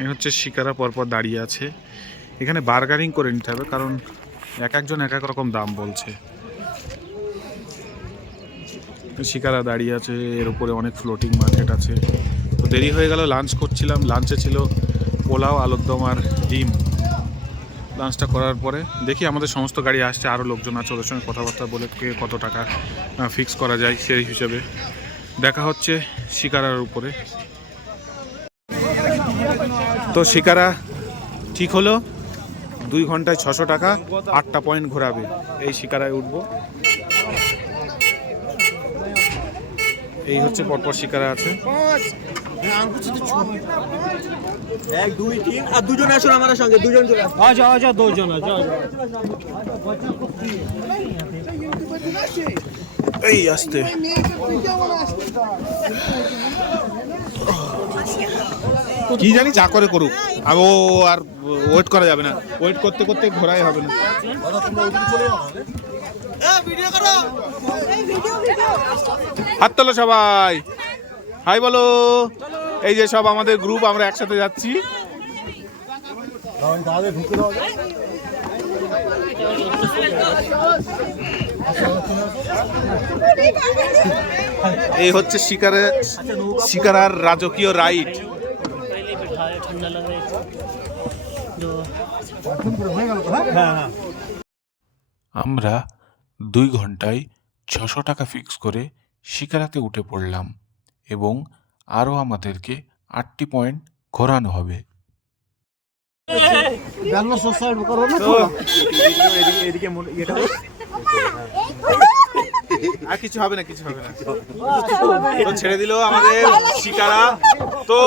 এই হচ্ছে শিকারা পরপর দাঁড়িয়ে আছে। এখানে বার্গারিং করে নিতে হবে, কারণ এক একজন এক এক রকম দাম বলছে। শিকারা দাঁড়িয়ে আছে, এর উপরে অনেক ফ্লোটিং মার্কেট আছে। তো দেরি হয়ে গেল, লাঞ্চ করছিলাম। লাঞ্চে ছিল পোলাও, আলুর দম আর ডিম। লাঞ্চটা করার পরে দেখি আমাদের সমস্ত গাড়ি আসছে, আরও লোকজন আছে, ওদের সঙ্গে কথাবার্তা বলে কে কত টাকা ফিক্স করা যায় সেই হিসেবে দেখা হচ্ছে শিকারার উপরে। তো শিকারা ঠিক হলো, 2 ঘন্টায় 600 টাকা, 8টা পয়েন্ট ঘোরাবে। এই শিকারায় উঠবো। এই হচ্ছে পরপর শিকারা আছে। 1 2 3 আর দুজন আসুন আমার সঙ্গে, দুজন চলে আসুন। আচ্ছা দুজন আচ্ছা। এই আসতে কি জানি যা করে করুক, ও আর ওয়েট করা যাবে না। ওয়েট করতে করতে ঘোরাই হবে না। হাত তোলো সবাই, হাই বলো। এই যে সব আমাদের গ্রুপ, আমরা একসাথে যাচ্ছি। এই হচ্ছে শিকারার রাজকীয় রাইড। আমরা 2 ঘন্টায় 600 টাকা ফিক্স করে শিকারাতে উঠে পড়লাম এবং আরও আমাদেরকে 8টি পয়েন্ট ঘোরানো হবে। আর কিছু হবে না, কিছু হবে না। তো ছেড়ে দিল আমাদের শিকারা। তো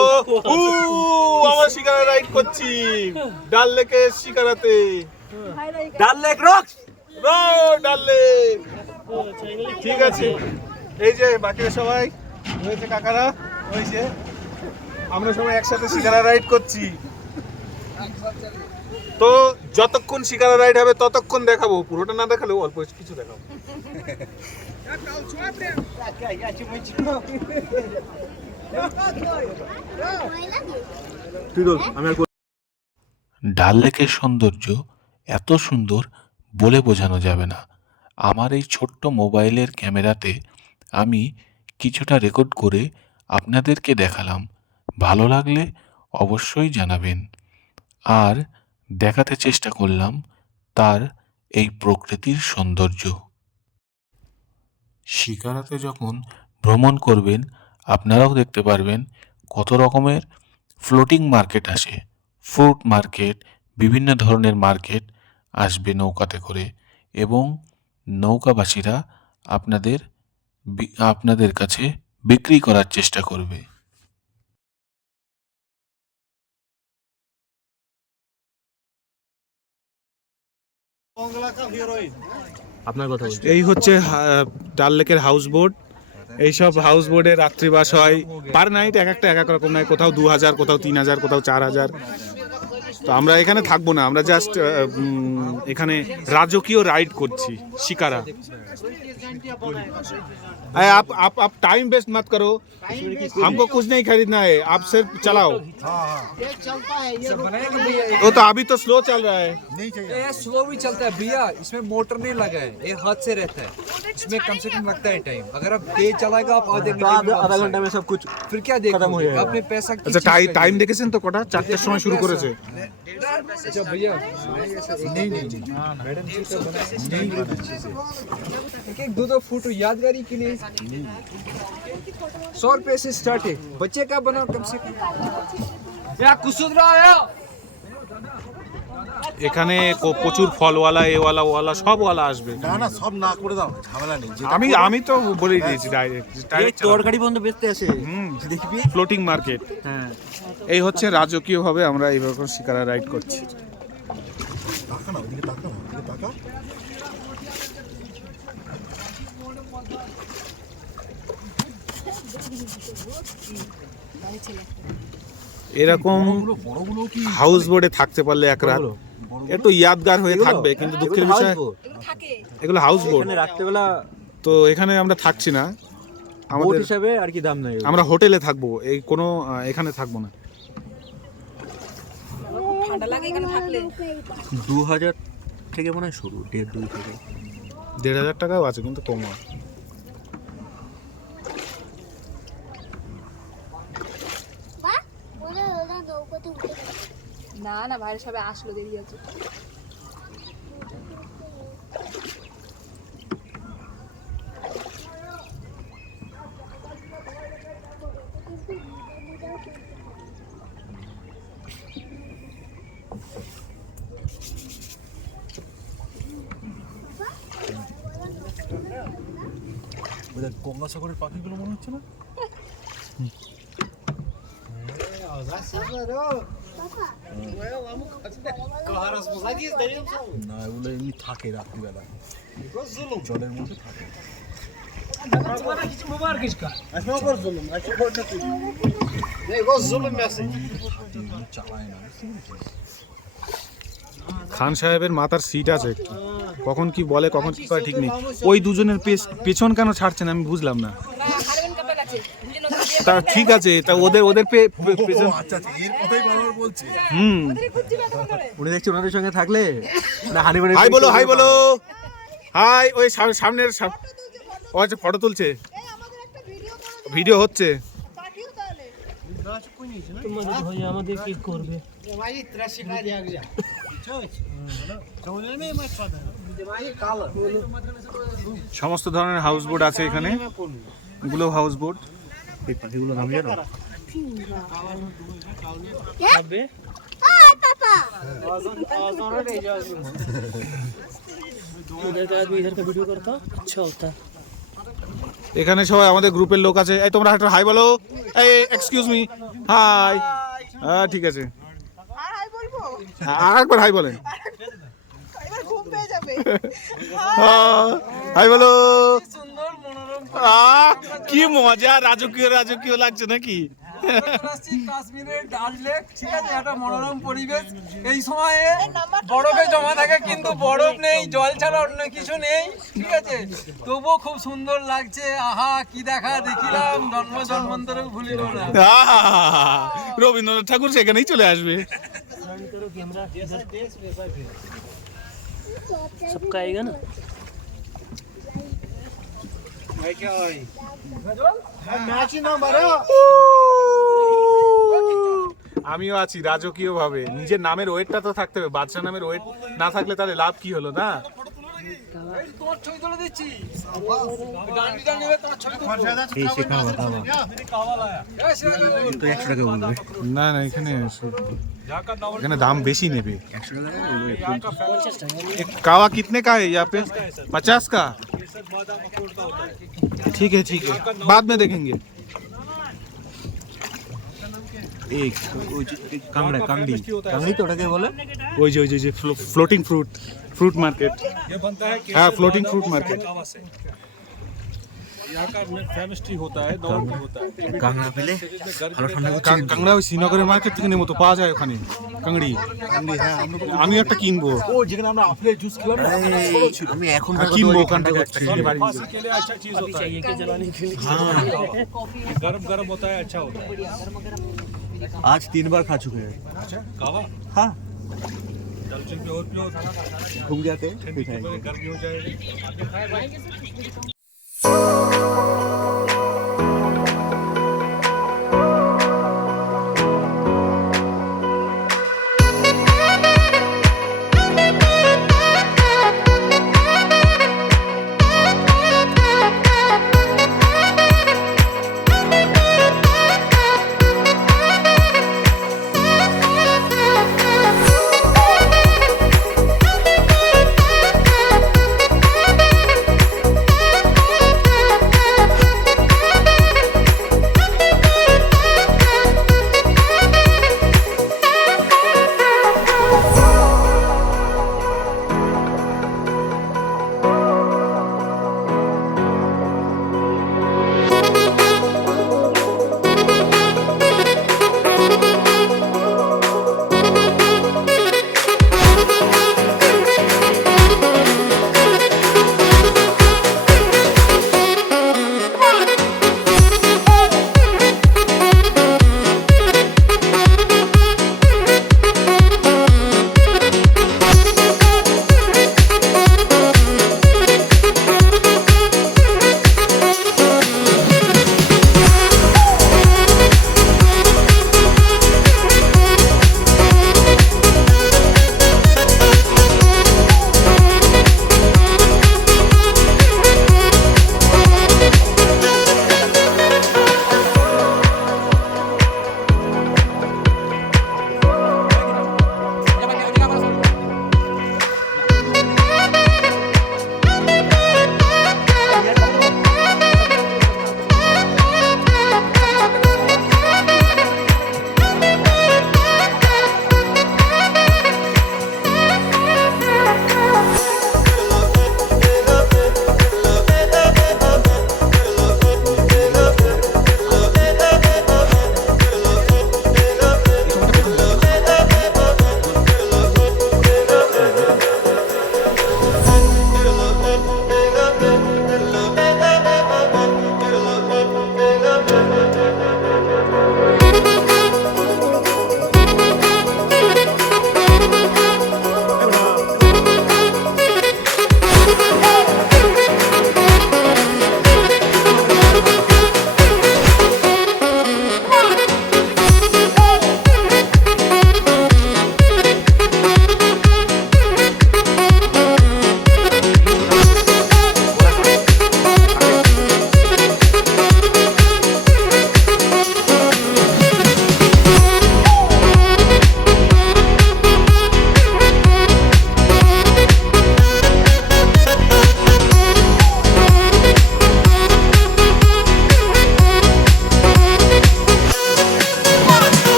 আমরা শিকারা রাইড করছি ডাল লেকের শিকারাতে। ডাল লেক রক্স ডাল লেক, ঠিক আছে। এই যে বাকিরা সবাই রয়েছে, কাকারা হয়েছে, আমরা সবাই একসাথে শিকারা রাইড করছি। তো যতক্ষণ শিকারা রাইড হবে ততক্ষণ দেখাবো, পুরোটা না দেখালেও অল্প কিছু দেখাবো। ডাল লেকের সৌন্দর্য এত সুন্দর বলে বোঝানো যাবে না। আমার এই ছোট্ট মোবাইলের ক্যামেরাতে আমি কিছুটা রেকর্ড করে আপনাদেরকে দেখালাম। ভালো লাগলে অবশ্যই জানাবেন। আর দেখাতে চেষ্টা করলাম তার এই প্রকৃতির সৌন্দর্য। শিকারাতে যখন ভ্রমণ করবেন আপনারাও দেখতে পারবেন কত রকমের ফ্লোটিং মার্কেট আসে। ফ্রুট মার্কেট, বিভিন্ন ধরনের মার্কেট আসবে নৌকাতে করে, এবং নৌকাবাসীরা আপনাদের কাছে বিক্রি করার চেষ্টা করবে। আপনার কথা বলছি। এই হচ্ছে ডাল লেকের হাউস বোট। এইসব হাউস বোটে রাত্রিবাস হয়, পার নাইট এক একটা এক এক রকম নয়, কোথাও 2000, কোথাও 3000, কোথাও 4000। তো আমরা এখানে থাকবো না, আমরা জাস্ট এখানে রাজকীয় রাইড করছি শিকারা। आप टाइम वेस्ट मत करो, हमको कुछ नहीं खरीदना है, आप सिर्फ चलाओ। वो तो अभी तो स्लो चल रहा है। ये स्लो भी चलता है भैया, इसमें मोटर नहीं लगा है, ये हाथ से रहता है। इसमें कम से कम लगता है टाइम। अगर आप तेज चलाएगा आप आधा घंटा में सब कुछ फिर क्या देखोगे अपने पैसा की আচ্ছা, টাইম দেখেছেন তো কটা? 4টের সময় শুরু করেছে। अच्छा भैया नहीं मैडम जी का बना नहीं एक दो फोटो यादगारी के लिए 100 रुपए से स्टार्ट है। बच्चे का बनाओ कम से कम या कुसुद रहा है। এখানে প্রচুর ফলওয়ালা, এওয়ালা ওয়ালা সবওয়ালা আসবে। না সব না করে দাও, ঝামেলা নেই। আমি তো বলেই দিয়েছি ডাইরেক্ট তরকারি বন্ধ বেচতে আসে, দেখবি ফ্লোটিং মার্কেট। হ্যাঁ, এই হচ্ছে রাজকীয় ভাবে আমরা এইভাবে শিকারা রাইড করছি। এরকম হাউস বোটে থাকতে পারলে এক রাত একটু ইয়াদগার হয়ে থাকবে, কিন্তু দুঃখের বিষয় এগুলো হাউস বোট। রাত্রেবেলা তো এখানে আমরা থাকছি না, বোট আমাদের হিসাবে আর কি দাম নাই। আমরা হোটেলে থাকবো, এই কোনো এখানে থাকবো না। ঠান্ডা লাগে এখানে থাকলে। 2000 থেকে মনে হয় শুরু, 1.5-2 থেকে। 1,500 টাকাও আছে কিন্তু কম হয়। না না, বাইরে সবাই আসলো, দেরি আছে। গঙ্গাসাগরের পাখিগুলো মনে হচ্ছে না? না, এগুলো এমনি থাকে রাত্রিবেলা, জলের মধ্যে থাকে। চালায় না। খান সাহেবের মাথার সিট আছে, কখন কি বলে কখন কি করে ঠিক নেই। ওই দুজনের পেছন কেন ছাড়ছেন আমি বুঝলাম না। তা ঠিক আছে, তা ওদের পেছন। হুম, উনি দেখছি ওনাদের সঙ্গে থাকলে না হানিমুনে। হাই বলো, হাই বলো, হাই। ওই সামনের ও আচ্ছা, ফটো তুলছে, ভিডিও হচ্ছে। আমাদের কি করবে? সমস্ত ধরনের হাউস বোট আছে এখানে, এগুলো হাউস বোট। এই পাখিগুলো নাম জানো? এখানে সবাই আমাদের গ্রুপের লোক আছে। এই তোমরা একটা হাই বলো, এই এক্সকিউজ মি, হাই। হ্যাঁ ঠিক আছে, আরেকবার হাই বলেন। হাই বলো। কি মজা, রাজকীয় রাজকীয় লাগছে নাকি? কাশ্মীরের ডাল লেক, ঠিক আছে, একটা মনোরম পরিবেশ। এই সময়ে বরফে জমা থাকে কিন্তু বরফ নেই, জল ছাড়া অন্য কিছু নেই, ঠিক আছে, তবুও খুব সুন্দর লাগছে। আহা কি দেখা দেখিলাম, জন্মান্তরেও ভুলিল না। রবীন্দ্রনাথ ঠাকুর সেখানেই চলে আসবে। सबका आएगा ना। আমিও আছি রাজকীয় ভাবে। নিজের নামের ওয়েটটা তো থাকতে হবে, বাদশা নামের ওয়েট না থাকলে তাহলে লাভ কি হলো না? তোমার ছবি তুলে দিচ্ছি, ডান্ডিটা নেবে, তোমার ছবি তুলবো। এই শেখাও বাবা। কিন্তু 100 টাকা বলবে। না না, এখানে দাম বেশি নেবে। 100 টাকা। कावा कितने का है यहाँ पे? 50 का। ठीक है ठीक है, बाद में देखेंगे। एक कांगड़ा कांगड़ी कांगड़ी तो ওটাকে বলে ওই যে ফ্লোটিং फ्रूट मार्केट। हाँ, फ्लोटिंग फ्रूट मार्केट। यहाँ का फेमस टी होता है, दौड़ टी होता है। কাংড়া পেলে ভালো ঠান্ডা করছে। কাংড়া ওই শ্রীনগরের মার্কেট থেকে নেবো তো, পাওয়া যায় ওখানে কাংড়ি। আমি একটা কিনবো। ও যেখানে আমরা আপেলের জুস খেলাম না, আমি এখন কিনবো ওখান থেকে একটা, কিনে বাড়ি নিয়ে যাবো। के लिए अच्छा चीज होता है। गरम गरम होता है, अच्छा होता है। आज 3 बार खा चुके हैं। अच्छा कहा हाँ, डलचिन पे और पियो, घूम जाते हैं ठंडी में गर्मी हो जाएगी।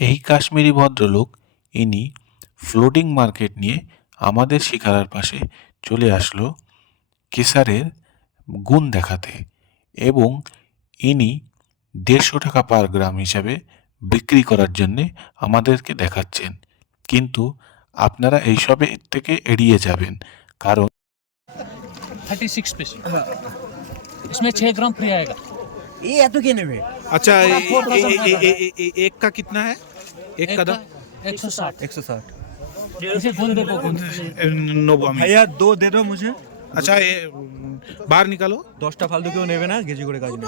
এই কাশ্মীরি ভদ্রলোক ইনি ফ্লোটিং মার্কেট নিয়ে আমাদের শিকারার পাশে চলে আসলো কেসারের গুণ দেখাতে, এবং ইনি 150 টাকা পার গ্রাম হিসাবে বিক্রি করার জন্যে আমাদেরকে দেখাচ্ছেন। কিন্তু আপনারা এইসবের থেকে এড়িয়ে যাবেন, কারণ 36 पीस इसमें 6 ग्राम फ्री आएगा। এই এত কে নেবে? अच्छा एक का कितना है? एक का दाम 160। 160। इसे गुण देखो गुण। नोबा में। ভাইয়া দো দে দো মুঝে। अच्छा ये बाहर निकालो। 10টা ফালতু কেউ নেবে না, গেজি করে কাজ নেই।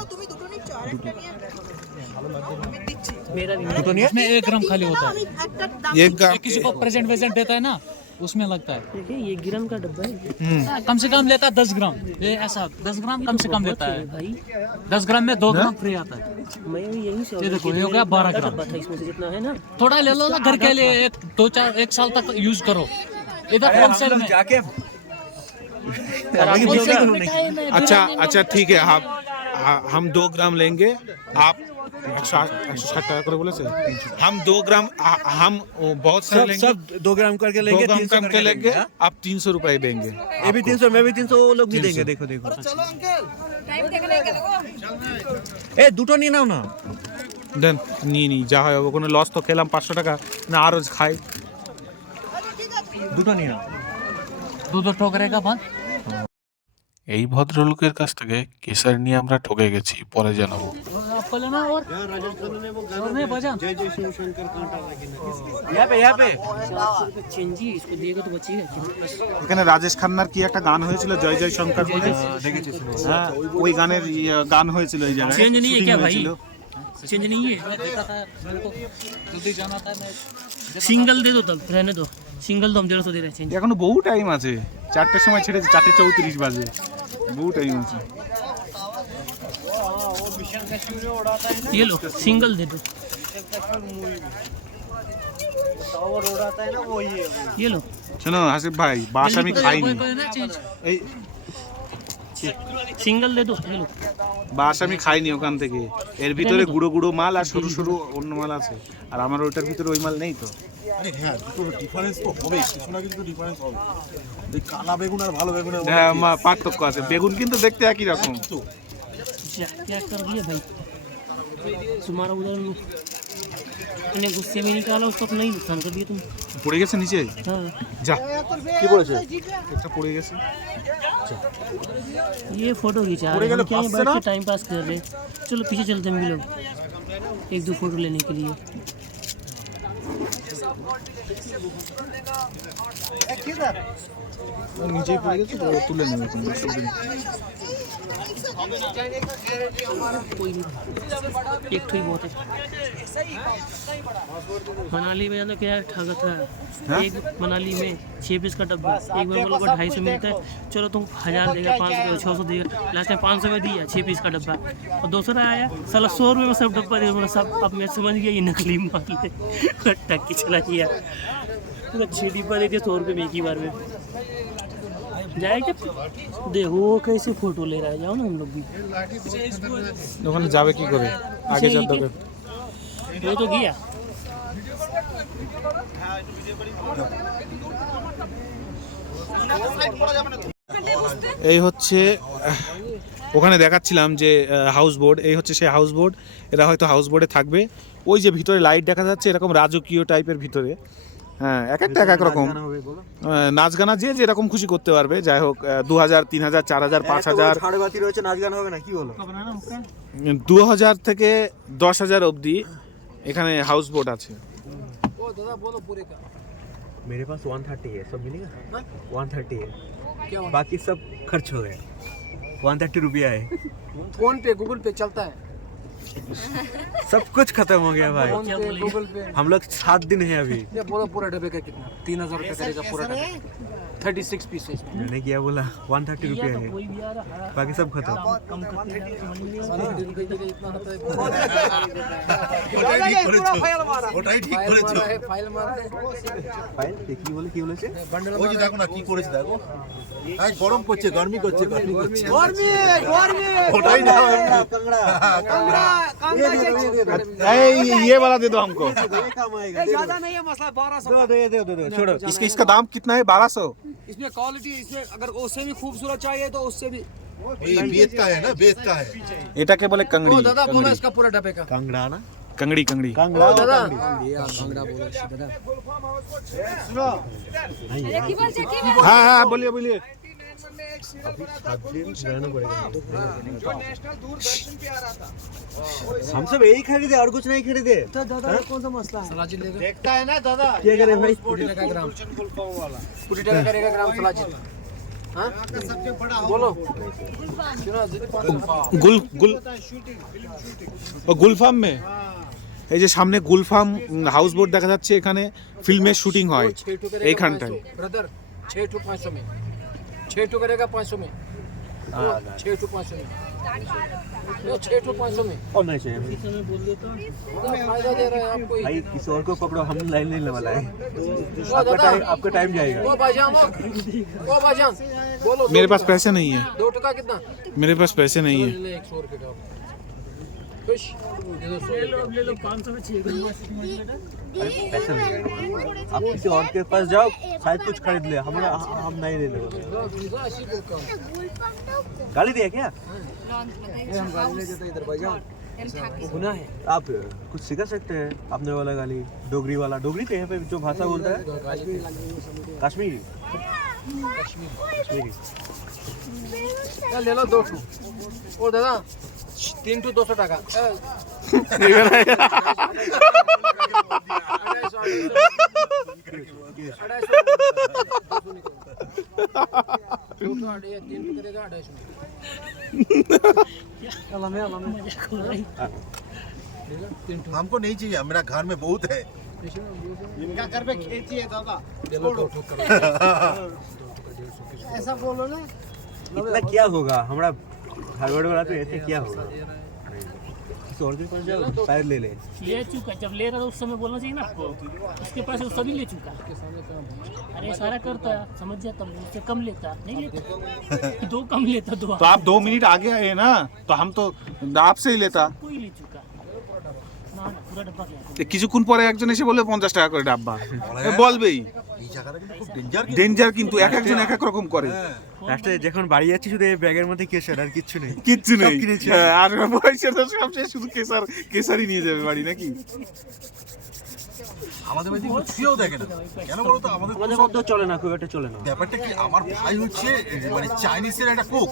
দুটো নিয়ে इसमें 1 ग्राम खाली होता है। एक का ये किसी को प्रेजेंट वेजेंट देता है ना, उसमें लगता है। देखिए ये ग्राम का डब्बा है कम से कम लेता है 10 ग्राम। ये ऐसा 10 ग्राम कम से कम लेता है। भाई। 10 ग्राम में 2 ग्राम फ्री आता है। मैं भी यहीं से ये देखो, ये हो गया 12 ग्राम। डब्बा था इसमें से जितना है ना। थोड़ा ले लो ना घर के लिए, 1 साल तक यूज करो। इधर होलसेल में जाके अच्छा अच्छा ठीक है, हम 2 ग्राम लेंगे। आप 160 টাকা করে বলেছে। हम 2 ग्राम हम बहुत सारे लेंगे। सब 2 ग्राम करके 2 लेंगे, ग्राम 300 करके लेंगे। आप 300 रुपए देंगे। ये भी 300, मैं भी 300, वो लोग भी देंगे। देखो देखो এ দুটো নিয়ে নাও না। দেন নিয়ে নি, যা হয় হবে। কোনো লস তো খেলাম 500 টাকা না, আরও খাই। দুটো নিয়ে নাও। दूध टोकरे का बंद। এই ভদ্রলোকের কাছ থেকে কেসার নিয়ে আমরা ঠকে গেছি, পরে জানাবো। आपको लेना और नहीं बजान। यहाँ पे चेंजी इसको दिएगा तो बचिएगा। এখানে রাজেশ খান্নার কি একটা গান হয়েছিল, জয় জয় শঙ্কর বলে। হ্যাঁ, ওই গানের গান হয়েছিল এই জায়গায়। चेंज नहीं है क्या भाई? चेंज नहीं है। देखा था मेरे को, जल्दी जाना था मैं। सिंगल दे दो तब, रहने दो। सिंगल तो हम 150 दे रहे हैं चेंज। এখনো বহু টাইম আছে, 4টের সময় ছেড়েছে, 4:34 বাজে, বহু টাইম আছে। ये लो सिंगल दे दो। ये लो শোনো হাসিফ ভাই, বাস আমি খাইনি। कोई ना चेंज। এই सिंगल दे दो। ये लो বাস আমি খাইনি ওখান থেকে। এর ভিতরে গুঁড়ো গুঁড়ো মাল আর সরু সরু অন্য মাল আছে, আর আমার ওইটার ভিতরে ওই মাল নেই তো। হ্যাঁ, পার্থক্য আছে। বেগুন কিন্তু দেখতে একই রকম। क्या कर दिया भाई तुम्हारा उधर इतने गुस्से में निकाला, उसको अपना ही नुकसान कर दिया तुम। পড়ে গেছে নিচে। हाँ যা, কি পড়েছে? এটা পড়ে গেছে। ये फोटो खिंचा रहे हैं, क्या बैठ के टाइम पास कर रहे हैं। चलो पीछे चलते हैं हम भी लोग 1-2 फोटो लेने के लिए। নিচেই পড়ে গেছে, তুলে নেবে। कोई नहीं, एक ठो ही बहुत है। मनाली में जाना क्या ठगा था। एक मनाली में 6 पीस का डब्बा, एक में बोला 250 मिलता है। चलो तुम 1000 देगा, 500 600 देगा, लास्ट में 500 में दिया 6 पीस का डब्बा। और दूसरा आया साला 100 रुपये में सब डब्बा दे बोला सब। अब मैं समझ गया ये नकली माल है। टक के चला गया पूरा 6 डिब्बा दे दिया 100 रुपये में एक ही बार में। जाएगा देखो कैसे फोटो ले रहा है। जाओ ना हम लोग भी। ওখানে যাবে কি করে? আগে যেতে হবে। वो तो गया। এই হচ্ছে ওখানে দেখাচ্ছিলাম যে হাউস বোট, এই হচ্ছে সেই হাউস বোট। এরা হয়তো হাউস বোটে থাকবে। ওই যে ভিতরে লাইট দেখা যাচ্ছে, এরকম রাজকীয় টাইপের ভিতরে। হ্যাঁ, এক একটা এক এক রকম নাচ গানা, যে যেরকম খুশি করতে পারবে। যাই হোক, 2000 3000 4000 5000 সাড়ে বাতি রয়েছে, নাচ গান হবে না, কি বলো? 2000 থেকে 10,000 অবধি এখানে হাউস বোট আছে। मेरे पास 130 है, सब मिलेगा? 130 है, बाकी सब खर्च हो गए। 130 रुपया है। फोन पे गूगल पे चलता है। सब कुछ खत्म हो गया भाई। गूगल पे हम लोग 7 दिन है अभी। ये बोलो पूरा डब्बे का कितना? 3000 रुपये करेगा पूरा डब्बे। 36 pieces. मैंने क्या बोला 130 रुपया है, कोई भी आ रहा है बाकी सब खत्म। कम करते हैं समझ नहीं आता। ওটাই ঠিক করেছো फाइल কি বলে ওই যে দেখো না কি করেছে দেখো আজ গরম করছে গরমি করছে ওটাই না এই ये वाला दे दो हमको ज्यादा नहीं है मसला 1200 दे छोड़ो। इसका दाम कितना है 1200 इसमें क्वालिटी इसमें अगर उससे भी खूबसूरत चाहिए तो उससे भी ये बेत का है ना बेत का है এটাকে বলে কাংড়ি ओ दादा बोलो इसका पूरा डब्बे का कांगड़ा ना কাংড়ি কাংড়ি ओ दादा कांगड़ा बोलो दादा আরে কি বলছে কি হ্যাঁ হ্যাঁ বলিए बोलिए हम सब यही खरीदे और कुछ नहीं खरीदे। तो दादा कौन सा मसला है सलाजी लेगा देखता है ना दादा क्या करे भाई? 20 টাকা গ্রাম 20 টাকা करेगा ग्राम सलाजी हाँ बोलो सुनो গুল গুল ও গুলফাম মে এই যে সামনে গুলফাম হাউস বোট দেখা যাচ্ছে, এখানে ফিল্মের শুটিং হয় এইখানটায়। ब्रदर 6 टू 500 में 6 टू करेगा 500 में 6 टू 500 में 6 टू 500 में और नहीं चाहिए भाई। समय बोल देता हूँ फायदा दे रहे हैं आपको भाई किसी और को पकड़ो, हम लाइन नहीं लेने वाला है। ओ दादा आपका टाइम जाएगा। ओ भाईजान बोलो मेरे पास पैसे नहीं है, 2 टका कितना मेरे पास पैसे नहीं है। ले 100 रुपए का खुश ले लो 500 में 6 पैसा नहीं है। आप किसी और के पास जाओ, शायद कुछ खरीद ले, हम नहीं लेने वाले। गाली दिया क्या? हम गाली ले जाते इधर भाईजान गुनाह है आप कुछ सिखा सकते हैं अपने वाला गाली, डोगरी वाला। डोगरी पे यहाँ पे जो भाषा बोलता है कश्मीरी। कश्मीरी ले लो 2 टू ओ दादा 3 टू 200 টাকা हमको नहीं चाहिए, मेरा घर में बहुत है। इनका घर में खेती है दादा। ऐसा बोलो ना इतना क्या होगा हमारा हार्वर्ड वाला, तो ऐसे क्या होगा? किसी और के पास जाओ, शायद ले ले। ले चुका, जब ले रहा था उस समय बोलना चाहिए ना आपको, उसके पास वो सभी ले चुका। अरे सारा करता समझ जाता, उससे कम लेता नहीं लेता 2 कम लेता 2 तो आप 2 मिनट आगे आए ना, तो हम तो आपसे ही लेता। कोई ले चुका না না পুরো ডাব্বা গেছে। কিছুক্ষণ পরে একজন এসে বলে 50 টাকা করে ডাব্বা, বলবেই এই জায়গাটা কিন্তু খুব ডেঞ্জার। ডেঞ্জার, কিন্তু এক একজন এক এক রকম করে। লাস্টে যখন বাড়ি যাচ্ছি শুধু এই ব্যাগের মধ্যে কেশর আর কিচ্ছু নেই। কিচ্ছু নেই, সব কিনেছি। হ্যাঁ, আর পয়সা তো সব শেষ, শুধু কেসারই নিয়ে যাবে বাড়ি নাকি। আমাদের বাড়িতে কেউ ছুঁয়েও দেখে না, কেন বলো তো? আমাদের আমাদের মধ্যেও চলে না, খুব একটা চলে না। ব্যাপারটা কি, আমার ভাই হচ্ছে মানে চাইনিজের একটা কুক।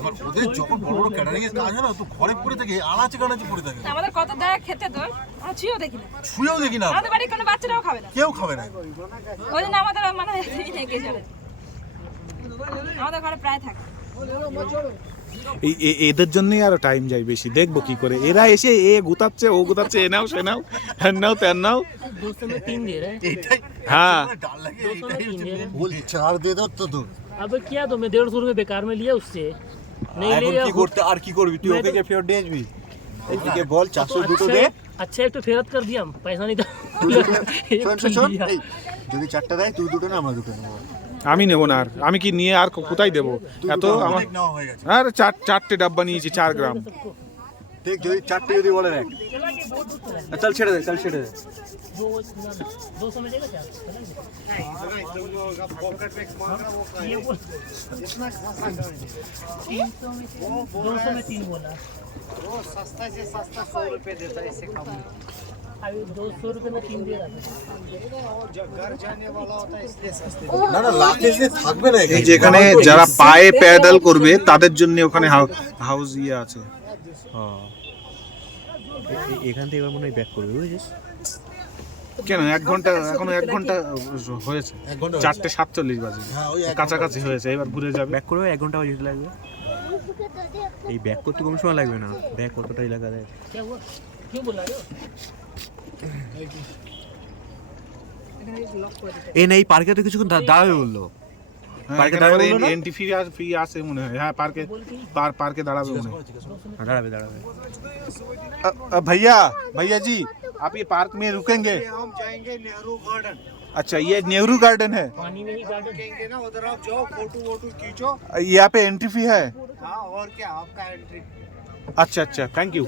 এবার ওদের যখন বড় বড় ক্যাটারিং এর কাজ হয় না, তো ঘরে পড়ে থাকে, আনাচে কানাচে পড়ে থাকে, আমাদের কত দেয় খেতে তো আমরা ছুঁয়েও দেখি না, ছুঁয়েও দেখি না, আমাদের বাড়ির কোনো বাচ্চারাও খাবে না, কেউ খাবে না। ওই জন্য আমাদের মানে কে চলে আমাদের ঘরে প্রায় থাকে। এদের জন্যই আরো টাইম যায় বেশি, দেখবো কি করে এরা এসে গুতাচ্ছে, ও গুতাচ্ছে, এ নাও সে নাও, হ্যাঁ নাও তেন নাও। 200 में 3 दे रहे हैं, এইটাই হ্যাঁ ডাল লাগে। 200 में 3 दे रहे हैं। বল 4 দে দাও তো তুই। अब क्या तो मैं 150 रुपए बेकार में लिया उससे, नहीं এখন लिया কি করতে আর কি করবি তুই? ওকে কে ফেরত দিয়ে আসবি? এদিকে বল 400 দুটো দে। अच्छा एक तो फेरत कर दिया हम, पैसा नहीं था শোন এই যদি 4টা দেয় তুই দুটো না, আমরা দুটো নেব। আমি নেবো না, আর আমি কি নিয়ে আর কোথায় দেবো এত? আমার অনেক নেওয়া হয়ে গেছে। আর 4টে ডাব্বা নিয়েছি 4 গ্রাম। দেখ যদি 4টে যদি বলে দেখ, চল ছেড়ে দে, চল ছেড়ে দে। 200 में देगा क्या? ये बोल 200 में 3 बोला, सस्ता से सस्ता 100 रुपए देता है, इससे कम नहीं। अभी 200 रुपए में 3 दे रहा था। जो घर जाने वाला होता है इसलिए सस्ते। না না লাখে যে থাকবে না এই যে এখানে যারা পায়ে প্যাডেল করবে তাদের জন্য ওখানে হাউস ইয়ে আছে। হ্যাঁ এখান থেকে এবার মনে হয় ব্যাক করবে, বুঝেছিস? কেন 1 ঘন্টা, এখনো 1 ঘন্টা হয়েছে, 1 ঘন্টা 4:47 বাজে, হ্যাঁ ওই কাছাকাছি হয়েছে, এবার ঘুরে যাবে। ব্যাক করবে 1 ঘন্টা যেতে লাগবে। এই ব্যাক করতে কম সময় লাগবে না, ব্যাক কতটা এলাকা দেয়। क्या हुआ, क्यों बुला रहे हो? এই না, এই পার্কে তো কিছুক্ষণ দাঁড়াবে বললো। পার্কে দাঁড়াবে বললো না? এন্ট্রি ফি আছে মনে হয়। হ্যাঁ পার্কে দাঁড়াবে মনে হয়। দাঁড়াবে भैया जी आप ये पार्क में रुकेंगे? हम जाएंगे नेहरू गार्डन। अच्छा ये नेहरू गार्डन है, पानी में ही गार्डन रुकेंगे ना, उधर आप जाओ, फोटो वोटो खींचो। यहाँ पे एंट्री फी है? हाँ और क्या, आपका एंट्री। আচ্ছা থ্যাংক ইউ।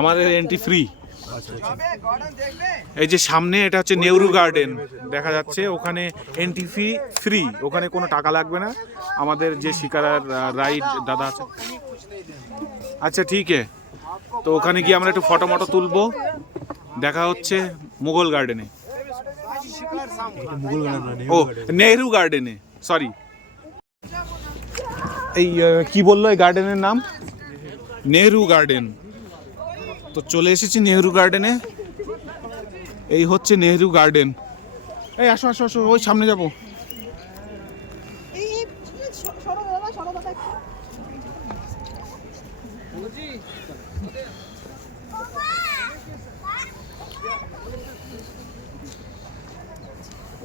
আমাদের এন্ট্রি ফ্রি। गार्डन देखने। এই যে সামনে এটা হচ্ছে নেহরু গার্ডেন দেখা যাচ্ছে, ওখানে এন্ট্রি ফি ফ্রি, ওখানে কোনো টাকা লাগবে না। আমাদের যে শিকারার রাইড দাদা আছে। আচ্ছা ঠিক আছে, তো ওখানে গিয়ে আমরা একটু ফটো মটো তুলবো। দেখা হচ্ছে মুঘল গার্ডেনে, ও নেহরু গার্ডেনে, সরি। এই কি বললো এই গার্ডেনের নাম? নেহরু গার্ডেন। তো চলে এসেছি নেহরু গার্ডেনে। এই হচ্ছে নেহরু গার্ডেন। এই আসো আসো আসো, ওই সামনে যাবো।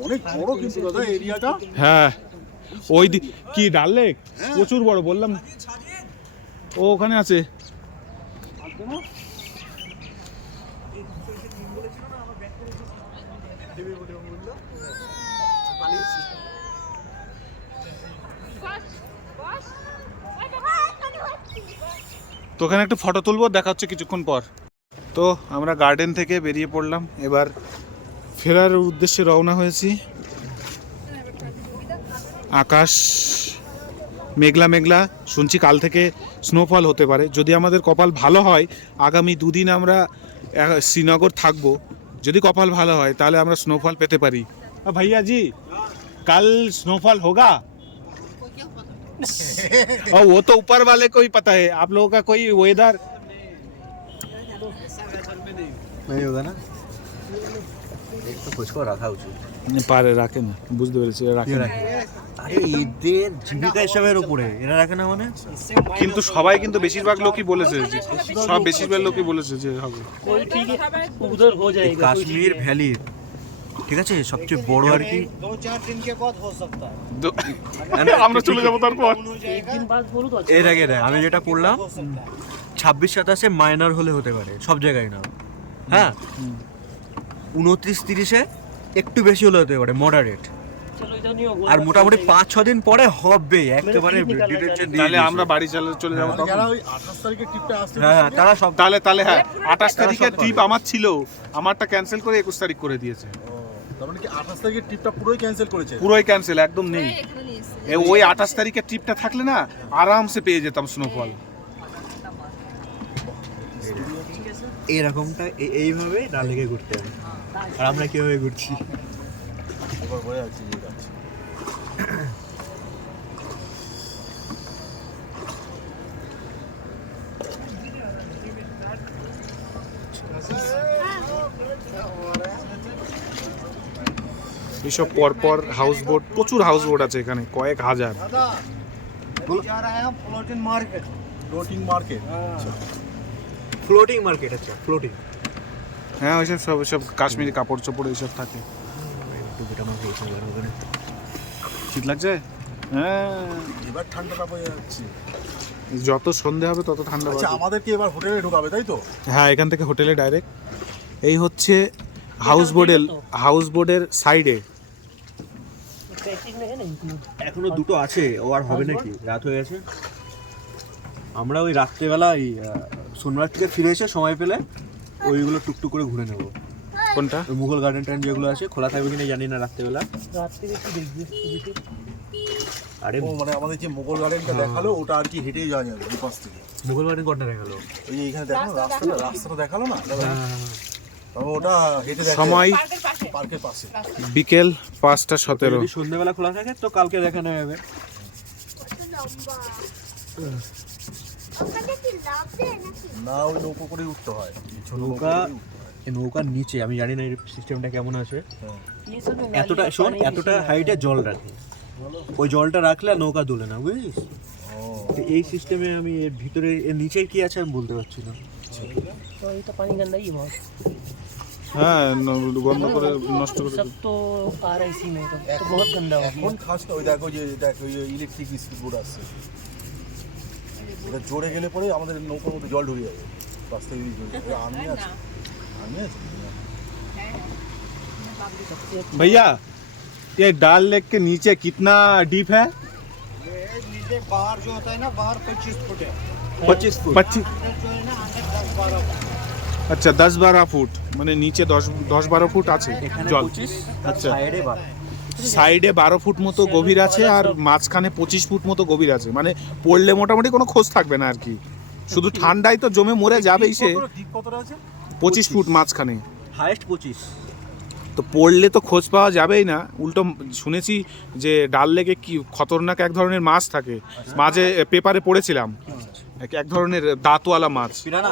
অনেক বড় কিন্তু দাদা এরিয়াটা। হ্যাঁ ওই কি ডাল লেক প্রচুর বড়, বললাম ও ওখানে আছে। তো ওখানে একটা ফটো তুলবো, দেখা হচ্ছে কিছুক্ষণ পর। তো আমরা গার্ডেন থেকে বেরিয়ে পড়লাম, এবার ফেরার উদ্দেশ্যে রওনা হয়েছি। আকাশ মেঘলা মেঘলা, শুনছি কাল থেকে স্নোফল হতে পারে। যদি আমাদের কপাল ভালো হয় আগামী দুদিন আমরা শ্রীনগর থাকবো। যদি কপাল ভালো হয় তাহলে আমরা স্নোফল পেতে পারি। ভাইয়া জি কাল স্নোফল होगा? और वो तो ऊपर वाले को ही पता है, आप लोगों का कोई वेदर नहीं होगा ना, एक तो कुछ को रखा उचित। পারে রাখে না, বুঝতে পেরেছি রাখে না। আরে এদের জীবিকা হিসাবের উপরে এরা রাখে না মানে, কিন্তু সবাই কিন্তু বেশিরভাগ লোকই বলেছে যে সব বেশিরভাগ লোকই বলেছে যে হবে। कोई ठीक है उधर हो जाएगा। কাশ্মীর ভ্যালির ঠিক আছে সবচেয়ে বড় আর কি। 2-4 दिन के बाद हो सकता है। আমরা চলে যাবো তারপর। एक दिन बाद बोलो तो এর আগে দেখ আমি যেটা পড়লাম 26-27 মাইনর হলে হতে পারে, সব জায়গায় না। হ্যাঁ 29-30 একটু বেশি হলে হতে পারে মডারেট, चलो इधर नहीं होगा। আর মোটামুটি 5-6 দিন পরে হবে একেবারে ডিটেকশন দিয়ে। তাহলে আমরা বাড়ি চলে যাবো তখন। যারা ওই 28 তারিখে ট্রিপটা আসছে হ্যাঁ তারা সব তাহলে হ্যাঁ 28 তারিখের ট্রিপ আমার ছিল, আমারটা ক্যান্সেল করে 21 তারিখ করে দিয়েছে। তার মানে কি 28 তারিখের ট্রিপটা পুরোই ক্যান্সেল করেছে? পুরোই ক্যান্সেল, একদম নেই। ওই 28 তারিখের ট্রিপটা থাকলে না আরামসে পেয়ে যেতাম স্নোফল। এরকমটা এইভাবে না লেগে ঘুরতে হবে, আর আমরা কিভাবে ঘুরছি। এবার হয়ে যাচ্ছে যে কাজ। এইসব পরপর হাউস বোট, প্রচুর হাউস বোট আছে এখানে, কয়েক হাজার। जा रहा है हम floating market. Floating market. Floating market, আচ্ছা ফ্লোটিং। হ্যাঁ ওইসব সব কাশ্মীরি কাপড় চোপড় এইসব থাকে। শীত লাগছে? হ্যাঁ এবার ঠান্ডাটা বয়ে যাচ্ছে। যত সন্ধে হবে তত ঠান্ডা আচ্ছা বাড়বে। আমাদেরকে এবার হোটেলে ঢোকাবে তাই তো? হ্যাঁ এখান থেকে হোটেলে ডাইরেক্ট। এই হচ্ছে হাউস বোটের সাইডে। पैकिंग में है ना इतना। এখনো দুটো আছে, ও আর হবে নাকি, রাত হয়ে গেছে। আমরা ওই রাত্রেবেলা ওই সোনমার্গ থেকে ফিরে এসে সময় পেলে ওইগুলো টুকটুক করে ঘুরে নেবো। কোনটা? ওই মুঘল গার্ডেন টার্ডেন যেগুলো আছে খোলা থাকবে কিনা জানি না রাত্রেবেলা। रात के भी देखिए আরে ও মানে আমাদের যে মোগল গার্ডেনটা দেখালো ওটা আর কি হেঁটেই যাওয়া যাবে ওই পাশ থেকে। মুঘল গার্ডেন কোনটা দেখালো? ওই যে এখানে দেখালো রাস্তাটা দেখালো না দাদা? তবে ওটা হেঁটে দেখা সময় পার্কের পাশে। বিকেল 5:17। যদি সন্ধ্যেবেলা খোলা থাকে তো কালকে দেখানো যাবে। না ওই নৌকো করে উঠতে হয়, ছোট নৌকা, নৌকার নিচে আমি জানি না এর সিস্টেমটা কেমন আছে। ये सब এতটা শোন, এতটা হাইটে জল রাখে, ওই জলটা রাখলে আর নৌকা দুলে না, বুঝলিস? তো এই সিস্টেমে আমি এর ভিতরে এর নিচে কি আছে আমি বলতে পারছি না। तो ये तो पानी गंदा ही है बहुत। হ্যাঁ বন্ধ করে নষ্ট করে सब तो आ रहा है इसी में तो बहुत गंदा हो गया এখন খাসটা ওই দেখো যে দেখো ওই ইলেকট্রিক স্পিড আসছে, ওটা জোরে গেলে পরে আমাদের নৌকার মধ্যে জল ঢুকে যাবে রাস্তায়। আর্মি আছে, আর্মি আছে। भैया ये डाल लेक के नीचे कितना डीप है? नीचे बाहर जो होता है ना, बाहर 25 फुट है, 25 ফুট। 25 जो है ना अंदर 10-12 फुट। আচ্ছা 10-12 ফুট মানে নিচে 10-12 ফুট আছে এখানে জল। 25, আচ্ছা সাইডে 12। সাইডে 12 ফুট মতো গভীর আছে আর মাঝখানে 25 ফুট মতো গভীর আছে, মানে পড়লে মোটামুটি কোনো খোঁজ থাকবে না আর কি, শুধু ঠান্ডায় তো জমে মরে যাবেই সে। ঠিক কতটা আছে? 25 ফুট মাঝখানে, হাইয়েস্ট 25। তো পড়লে তো খোঁজ পাওয়া যাবেই না। উল্টো শুনেছি যে ডাল লেকে কি খতরনাক এক ধরনের মাছ থাকে, মাঝে পেপারে পড়েছিলাম এক ধরনের দাঁতওয়ালা মাছ, পিরানা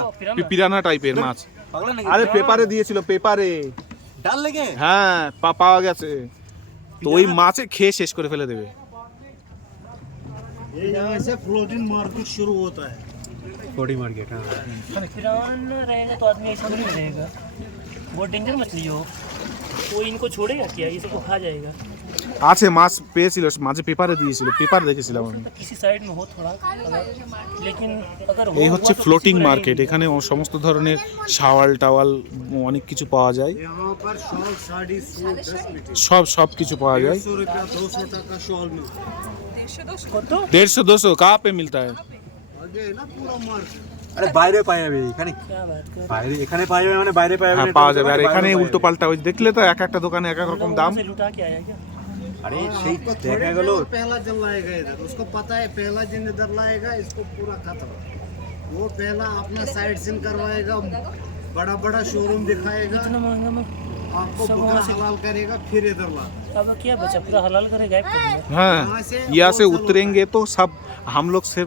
পিরানা টাইপের মাছ। পাগলা নাকি? আরে পেপারে দিয়েছিল, পেপারে, ডাল লেগে হ্যাঁ পাওয়া গেছে। তো ওই মাছে খেয়ে শেষ করে ফেলে দেবে। ये यहाँ से फ्लोटिंग मार्केट शुरू होता है। कोडी मार्केट। हाँ, पिराना रहेगा तो आदमी ऐसा नहीं रहेगा, बहुत डेंजर मछली हो, वो इनको छोड़ेगा क्या, ये सबको खा जाएगा। আছে মাছ পেয়েছিল, মাঝে পেপারে দিয়েছিল, পেপার দেখেছিলাম আমি। किसी साइड में हो थोड़ा अगर, लेकिन अगर এই हो হচ্ছে हुआ तो ফ্লোটিং किसी को মার্কেট, रहेगा। এখানে সমস্ত ধরনের শাওয়াল টাওয়াল অনেক কিছু পাওয়া যায়, यहाँ पर शॉल साड़ी सूट 10 मीटर, সব কিছু পাওয়া যায়। 100 रुपया 200 टका शॉल मिलता है। 150-200 कहाँ पे मिलता है? आगे है ना पूरा मार्केट। আরে বাইরে পাওয়া যাবে এখানে, क्या बात कर বাইরে এখানে পাওয়া যাবে মানে বাইরে পাওয়া হ্যাঁ যাবে। পাওয়া যাবে। আর এখানে উল্টো পাল্টা ওই দেখলে তো এক একটা দোকানে এক এক রকম দাম। से लुटा के आया क्या? আরে সেই आपको দেখা थोड़ी গেল देर पहला दिन लाएगा इधर, उसको पता है पहला दिन इधर लाएगा इसको पूरा खत्म। वो पहला अपना साइड सीन करवाएगा, बड़ा बड़ा शोरूम दिखाएगा, इतना महंगा में आपको बकरा हलाल करेगा, फिर इधर ला। अब क्या बचा, पूरा हलाल करे गायब कर दिया। हाँ यहाँ से यहाँ से wholesale उतरेंगे तो सब हम लोग से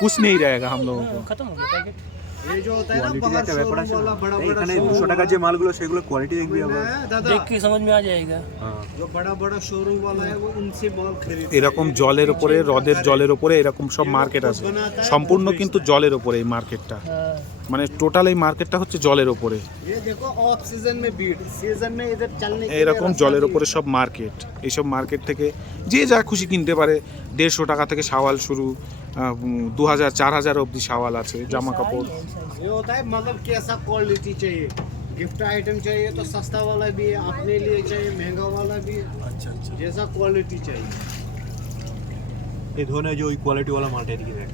कुछ नहीं रहेगा हम लोगों को। खत्म हो गया पैकेट। ये जो होता है ना কোয়ালিটির बाहर একটা ব্যাপার शोरूम আছে वाला না। बड़ा এই बड़ा এখানে शोरूम 200 টাকার যে মালগুলো সেগুলো কোয়ালিটি দেখবি আবার। है दादा, देख के समझ में आ जाएगा। হ্যাঁ, जो बड़ा बड़ा शोरूम वाला है वो उनसे माल खरीद। এরকম জলের ওপরে, হ্রদের জলের ওপরে এরকম সব মার্কেট আছে, সম্পূর্ণ কিন্তু জলের ওপরে এই মার্কেটটা, हाँ, মানে টোটাল এই মার্কেটটা হচ্ছে জলের ওপরে। ये देखो ऑफ सीजन में भीड़, सीजन में इधर चलने के लिए এরকম रास्ता জলের नहीं ওপরে সব মার্কেট, এইসব মার্কেট থেকে যে যা খুশি কিনতে পারে। 150 টাকা থেকে শাওয়াল শুরু, 2000-4000 অবধি শাওয়াল আছে, জামা কাপড়। है। ये होता है मतलब कैसा क्वालिटी चाहिए, गिफ्ट आइटम चाहिए तो सस्ता वाला भी है, अपने लिए चाहिए महंगा वाला भी है। আচ্ছা আচ্ছা। जैसा क्वालिटी चाहिए। এই ধরনের যে ওই কোয়ালিটি ওয়ালা মালটা এদিকে দেখ,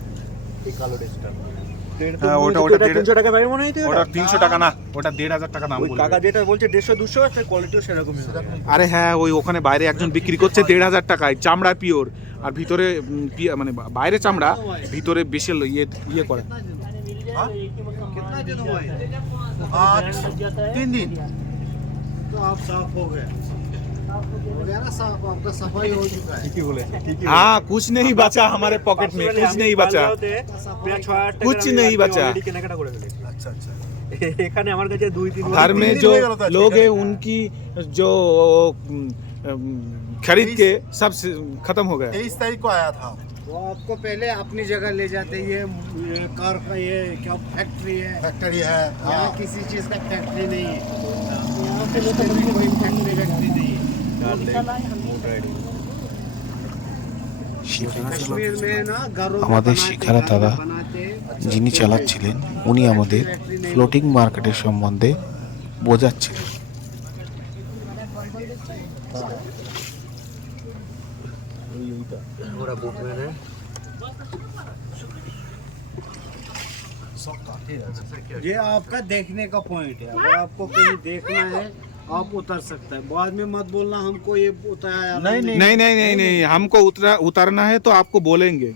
এই কালো ড্রেসটা। হ্যাঁ, ওটা 300 টাকা পাবে মনে হয় তো ওটা এটা? 300 টাকা না, ওটা 1500 টাকা দাম ওই বলবে। কাকা যেটা বলছে 150-200, সে কোয়ালিটিও সেরকমই হবে। আরে হ্যাঁ, ওই ওখানে বাইরে একজন বিক্রি করছে 1500 টাকায়, চামড়া পিওর, আর ভিতরে মানে বাইরে চামড়া, ভিতরে বেশি ইয়ে করে। कितना दिन हुआ है? আজ 3 দিন। तो आप साफ हो गए, हो गया ना साफ, आपका सफाई हो चुका है। ঠিকই বলেছে, ঠিকই বলেছে। हाँ कुछ नहीं बचा हमारे पॉकेट में, कुछ नहीं बचा। প্রায় 6,000 টাকা कुछ नहीं बचा। কেনাকাটা করে ফেলেছি। আচ্ছা আচ্ছা। এখানে আমার কাছে 2-3 घर में दिन जो हो गया था, लोग ठीक है। हैं उनकी जो खरीद के सब खत्म हो गया। 23 तारीख को आया था। वो आपको पहले अपनी जगह ले जाते, ये कार का ये क्या फैक्ट्री है, फैक्ट्री है। यहाँ किसी चीज़ का फैक्ट्री नहीं है, यहाँ पे लोग कोई फैक्ट्री वैक्ट्री नहीं है। कश्मीर में ना घरों में আমাদের बनाते, শিখারা घर দাদা में बनाते, যিনি চালাচ্ছিলেন উনি আমাদের ফ্লোটিং মার্কেটের সম্বন্ধে বোঝাচ্ছিলেন। ওরা বুটম্যান है। ये आपका देखने का पॉइंट है, अगर आपको कहीं देखना है आप उतर सकते हैं, बाद में मत बोलना हमको ये उतारा। नहीं नहीं नहीं नहीं, हमको उतरना है तो आपको बोलेंगे।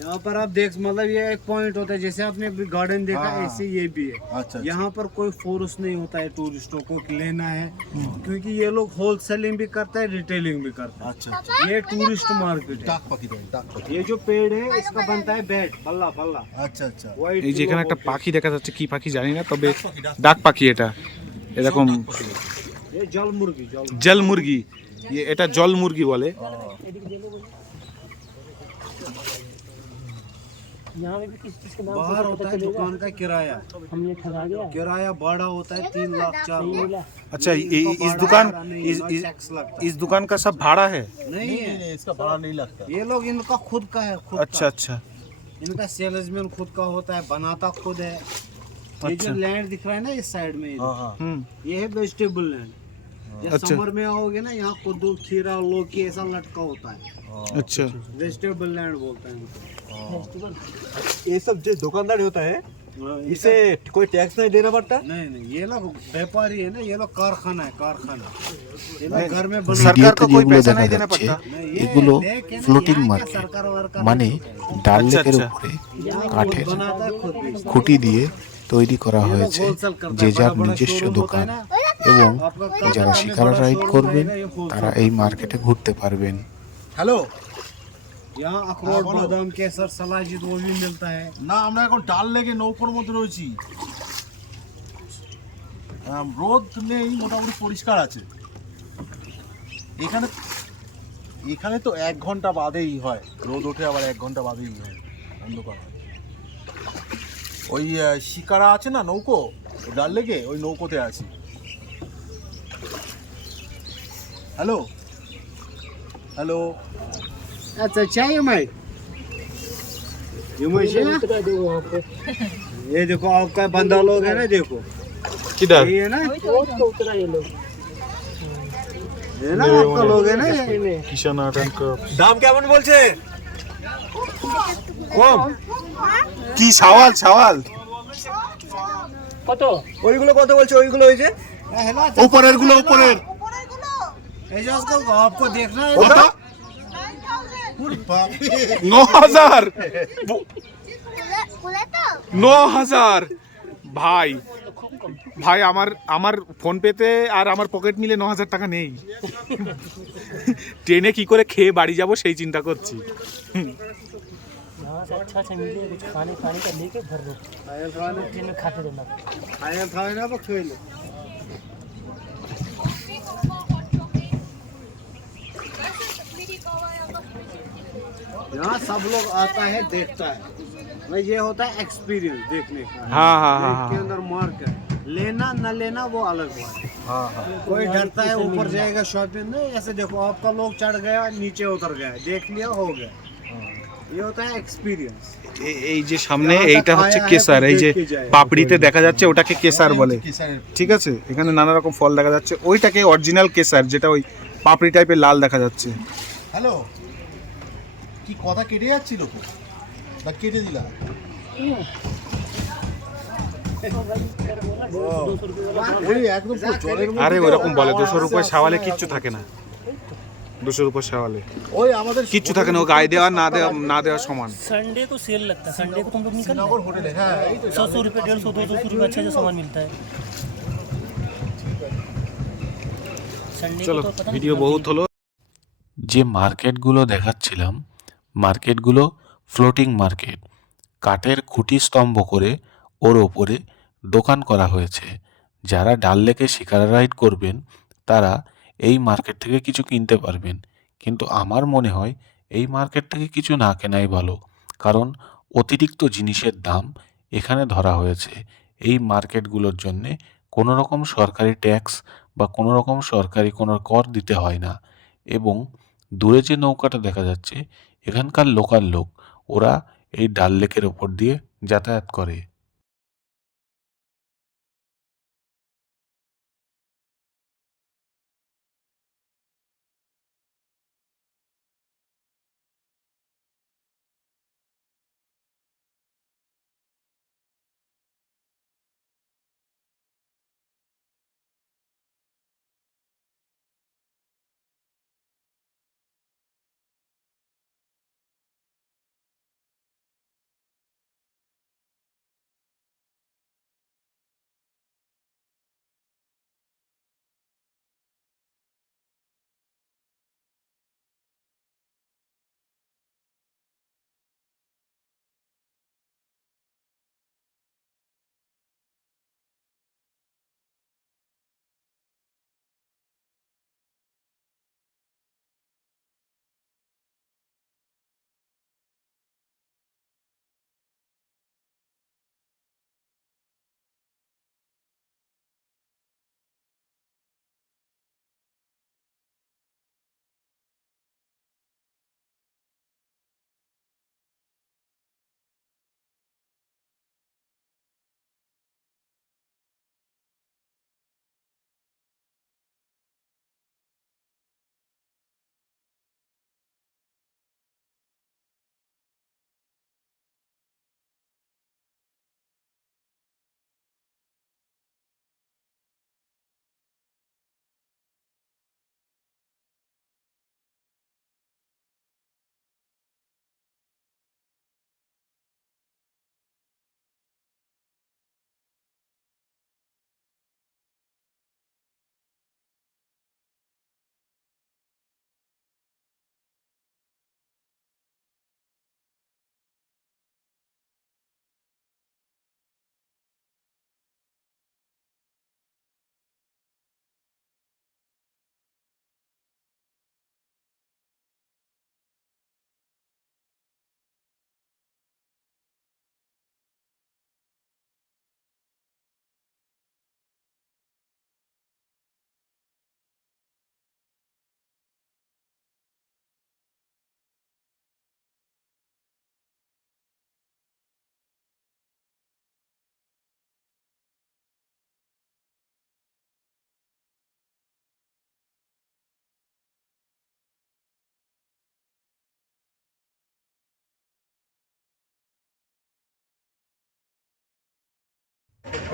यहाँ पर आप देख, मतलब ये एक पॉइंट होता है, जैसे आपने अभी गार्डन देखा ऐसे ये भी है। अच्छा। यहाँ पर कोई फोर्स नहीं होता है टूरिस्टों को कि लेना है, क्योंकि ये लोग होलसेलिंग भी करता है, रिटेलिंग भी करता है। আচ্ছা আচ্ছা। ये टूरिस्ट मार्केट है। ডাক পাখি দেয়, ডাক পাখি। ये जो पेड़ है इसका बनता है बेड, बल्ला बल्ला আচ্ছা আচ্ছা। व्हाइट। এই যে এখানে একটা পাখি দেখা যাচ্ছে, কি পাখি জানি না, তবে ডাক পাখি এটা, এরকম ये जल मुर्गी, জল মুরগি, এটা জল মুরগি বলে। यहाँ पे भी किसी चीज के नाम बाहर होता है दुकान का किराया, हम ये ठगा गया किराया बड़ा होता है 3 लाख 4 लाख। अच्छा इस दुकान का सब भाड़ा है? नहीं है, इसका भाड़ा नहीं लगता। ये लोग इनका खुद का है, खुद अच्छा अच्छा का। इनका सेल्समैन खुद का होता है, बनाता खुद है। ये जो लैंड दिख रहा है ना इस साइड में, ये है वेजिटेबल लैंड। जब अच्छा। समर में आओगे ना, यहाँ कद्दू खीरा लौकी ऐसा लटका होता है, अच्छा वेजिटेबल लैंड बोलते हैं इनको। ये सब जो दुकानदार होता है इसे कोई टैक्स नहीं देना पड़ता? नहीं नहीं, ये लोग व्यापारी है ना, ये लोग कारखाना है, कारखाना। ये लोग घर में बना सरकार को कोई যেগুলো पैसा দেখা नहीं देना যাচ্ছে पड़ता। এগুলো लेकिन ফ্লোটিং यहाँ क्या মার্কেট, सरकार वरकार মানে नहीं होता है। ডাল লেকের আচ্ছা। উপরে यहाँ खुद কাঠের बनाता है, खुद बेचता है। খুঁটি দিয়ে তৈরি করা ये लोग হয়েছে wholesale करता যে है, যার बड़ा-बड़ा নিজস্ব showroom होता है দোকান, ना, এবং आपका যারা कलकत्ता में শিকারা बड़ा রাইড showroom করবেন रहेगा, ये wholesale তারা करता এই है। মার্কেটে ঘুরতে পারবেন। হ্যালো, यहाँ अखरोट बादाम केसर सलाजिद वो भी मिलता है না। আমরা এখন ডাল লেগে নৌকোর মধ্যে রয়েছি, রোদ নেই, মোটামুটি পরিষ্কার আছে। এখানে এখানে তো 1 ঘন্টা বাদেই হয় রোদ ওঠে, আবার 1 ঘন্টা বাদেই হয় অন্ধকার হয়। ওই শিকারা আছে না নৌকো, ওই ডাল লেগে ওই নৌকোতে আছি। হ্যালো হ্যালো, अच्छा चाहिए मैं ये मुझे ना, ये देखो आपका बंदा लोग है ना, देखो किधर? ये है ना, उतरा ये लोग ये ना आपका लोग है ना, ये কিষান আর্ট এন্ড ক্রাফট। দাম কেমন বলছে? কম? কি সওয়াল সওয়াল? কত ওইগুলো কত বলছে? ওইগুলো ওই যে है ना, উপরের গুলো উপরের ये जो उसको आपको देखना है কত? पूरी बाप रे। 9000 9000 ভাই ভাই আমার আমার ফোন পেতে আর আমার পকেট মিলে 9000 টাকা নেই। ট্রেনে কি করে খেয়ে বাড়ি যাব সেই চিন্তা করছি। यहाँ से अच्छा मिले कुछ खाने खाने का लेके भर दो, आयल खाने ट्रेन में खाते रहना। आयल खाने ना बस खेल। यहाँ सब लोग आता है, देखता है भाई, ये होता है एक्सपीरियंस देखने का। हाँ हाँ हाँ के हाँ अंदर मार्क है, लेना न लेना वो अलग बात है। कोई डरता है ऊपर जाएगा शॉपिंग, नहीं ऐसे देखो आपका लोग चढ़ गया नीचे उतर गया, देख लिया हो गया। ये होता है एक्सपीरियंस। এই যে সামনে এইটা হচ্ছে কেসার, এই যে পাপড়িতে দেখা যাচ্ছে ওটাকে কেসার বলে, ঠিক আছে? এখানে নানা রকম ফল দেখা যাচ্ছে, ওইটাকে অরিজিনাল কেসার, যেটা ওই পাপড়ি টাইপের লাল দেখা যাচ্ছে। হ্যালো, কি কথা কেটে যাচ্ছিল তো, না কেটে দিলা? ওই একদম জলের মধ্যে আরে ওরকম বলে 200 রুপয়ে শাওয়ালে কিচ্ছু থাকে না, 200 রুপয়ে শাওয়ালে ওই আমাদের কিচ্ছু থাকে না, ও গায়ে দেওয়া না দেওয়া সমান। संडे को सेल लगता है, संडे को तुम लोग निकल নগর হোটেলে, হ্যাঁ এই তো 100 रुपये 150 200 रुपये अच्छा अच्छा सामान मिलता है। संडे চলো को तो पता नहीं ভিডিও বহুত হলো। যে মার্কেটগুলো দেখাচ্ছিলাম, মার্কেটগুলো ফ্লোটিং মার্কেট। কাঠের খুঁটি স্তম্ভ করে ওর ওপরে দোকান করা হয়েছে। যারা ডাল লেকে শিকারা রাইড করবেন তারা এই মার্কেট থেকে কিছু কিনতে পারবেন, কিন্তু আমার মনে হয় এই মার্কেট থেকে কিছু না কেনাই ভালো, কারণ অতিরিক্ত জিনিসের দাম এখানে ধরা হয়েছে। এই মার্কেটগুলোর জন্যে কোনো রকম সরকারি ট্যাক্স বা কোনো রকম সরকারি কোনো কর দিতে হয় না। এবং দূরে যে নৌকাটা দেখা যাচ্ছে, এখানকার লোকাল লোক, ওরা এই ডাল লেকের ওপর দিয়ে যাতায়াত করে।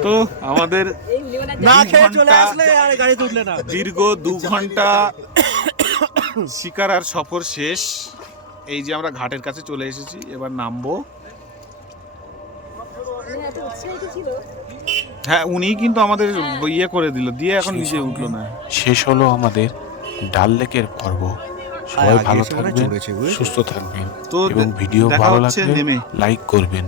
তো আমাদের না খেয়ে 2 চলে ঘন্টা আসলে আর গাড়িতে উঠলে না। দীর্ঘ 2 ঘন্টা শিকার আর সফর শেষ। এই যে আমরা ঘাটের কাছে চলে এসেছি, এবার নামবো। হ্যাঁ, উনি কিন্তু আমাদের ইয়ে করে দিল, দিয়ে এখন নিজে উঠলো না। শেষ হলো আমাদের ডাল লেকের পর্ব। সবাই আগে ভালো এসে মনে হয় থাকবেন, চড়েছে, বুঝেছো? সুস্থ থাকবেন তো এবং ভিডিও দেখা ভালো হচ্ছে লাগলে নেমে। লাইক করবেন।